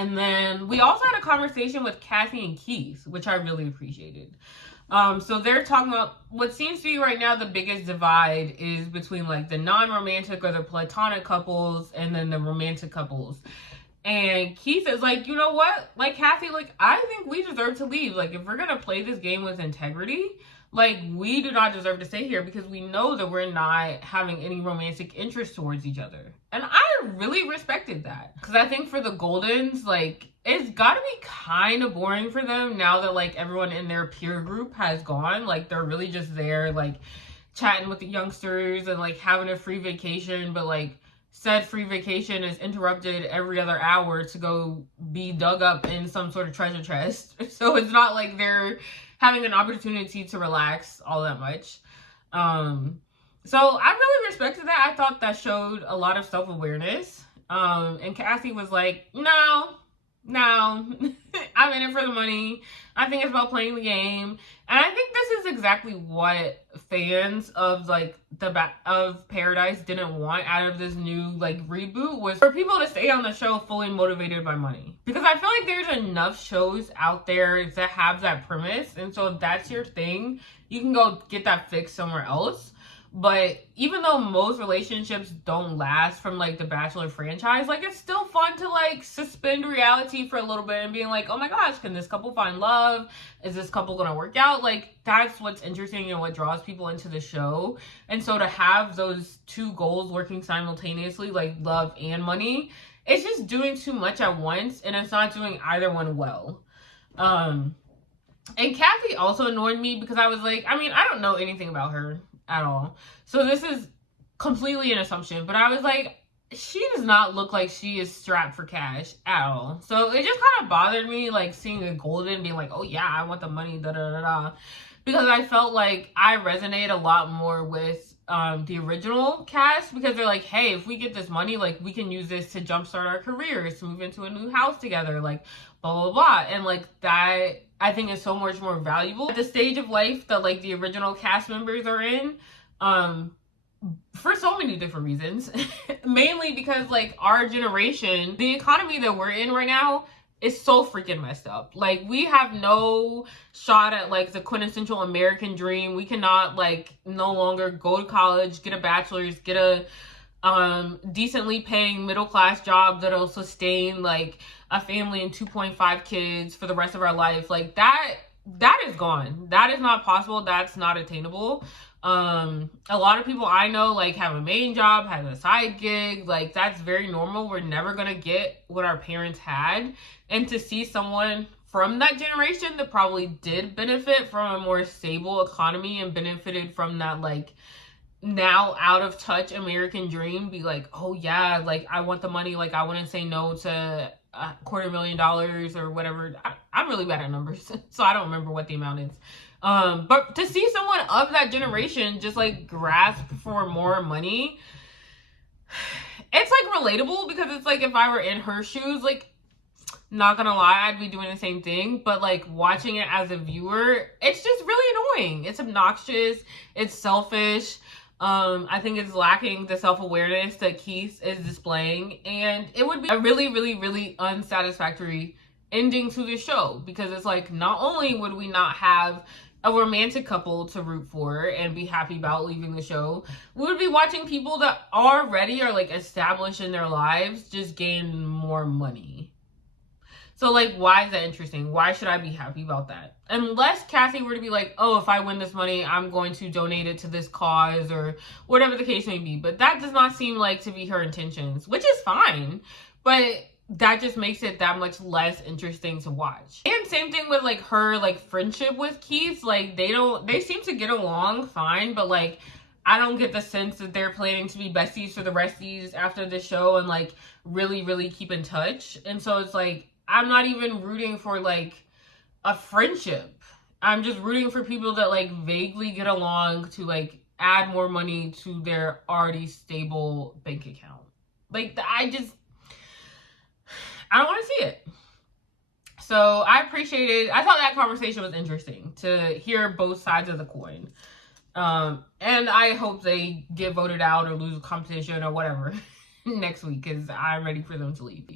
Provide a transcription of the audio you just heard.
And then we also had a conversation with Kathy and Keith, which I really appreciated. So they're talking about what seems to be right now the biggest divide is between like the non-romantic or the platonic couples and then the romantic couples. And Keith is like, you know what? Like, Kathy, like, I think we deserve to leave. Like, if we're going to play this game with integrity, like, we do not deserve to stay here because we know that we're not having any romantic interest towards each other. And I really respected that. Because I think for the Goldens, like, it's got to be kind of boring for them now that, like, everyone in their peer group has gone. Like, they're really just there, like, chatting with the youngsters and, like, having a free vacation, but, like, said free vacation is interrupted every other hour to go be dug up in some sort of treasure chest. So it's not like they're having an opportunity to relax all that much. So I really respected that. I thought that showed a lot of self-awareness. And Cassie was like, no, I'm in it for the money. I think it's about playing the game. And I think this is exactly what fans of like of Paradise didn't want out of this new like reboot, was for people to stay on the show fully motivated by money. Because I feel like there's enough shows out there that have that premise. And so if that's your thing, you can go get that fixed somewhere else. But even though most relationships don't last from like the Bachelor franchise, like it's still fun to like suspend reality for a little bit and being like, oh my gosh, can this couple find love? Is this couple gonna work out? Like that's what's interesting and what draws people into the show. And so to have those two goals working simultaneously, like love and money, it's just doing too much at once and it's not doing either one well. And Kathy also annoyed me because I was like, I mean, I don't know anything about her at all. So this is completely an assumption, but I was like, she does not look like she is strapped for cash at all. So it just kind of bothered me, like seeing a Golden being like, oh yeah, I want the money, da da da da. Because I felt like I resonate a lot more with the original cast, because they're like, hey, if we get this money, like we can use this to jumpstart our careers, to move into a new house together, like blah blah blah. And like that I think is so much more valuable at the stage of life that like the original cast members are in, for so many different reasons. Mainly because like our generation, the economy that we're in right now is so freaking messed up. Like we have no shot at like the quintessential American dream. We cannot like no longer go to college, get a bachelor's, get a decently paying middle class job that'll sustain like a family and 2.5 kids for the rest of our life. Like that is gone. That is not possible. That's not attainable. A lot of people I know like have a main job, have a side gig. Like that's very normal. We're never gonna get what our parents had. And to see someone from that generation that probably did benefit from a more stable economy and benefited from that like now out of touch American dream be like, oh yeah, like I want the money, like I wouldn't say no to $250,000 or whatever. I'm really bad at numbers, so I don't remember what the amount is. But to see someone of that generation just like grasp for more money, it's like relatable, because it's like if I were in her shoes, like not gonna lie, I'd be doing the same thing. But like watching it as a viewer, it's just really annoying. It's obnoxious, it's selfish. I think it's lacking the self-awareness that Keith is displaying, and it would be a really, really, really unsatisfactory ending to the show, because it's like not only would we not have a romantic couple to root for and be happy about leaving the show, we would be watching people that already are like established in their lives just gain more money. So like, why is that interesting? Why should I be happy about that? Unless Kathy were to be like, oh, if I win this money, I'm going to donate it to this cause or whatever the case may be. But that does not seem like to be her intentions, which is fine. But that just makes it that much less interesting to watch. And same thing with like her like friendship with Keith. Like they seem to get along fine, but like I don't get the sense that they're planning to be besties for the resties after the show and like really, really keep in touch. And so it's like, I'm not even rooting for like a friendship. I'm just rooting for people that like vaguely get along to like add more money to their already stable bank account. Like I don't want to see it. So I thought that conversation was interesting to hear both sides of the coin. And I hope they get voted out or lose a competition or whatever next week, because I'm ready for them to leave.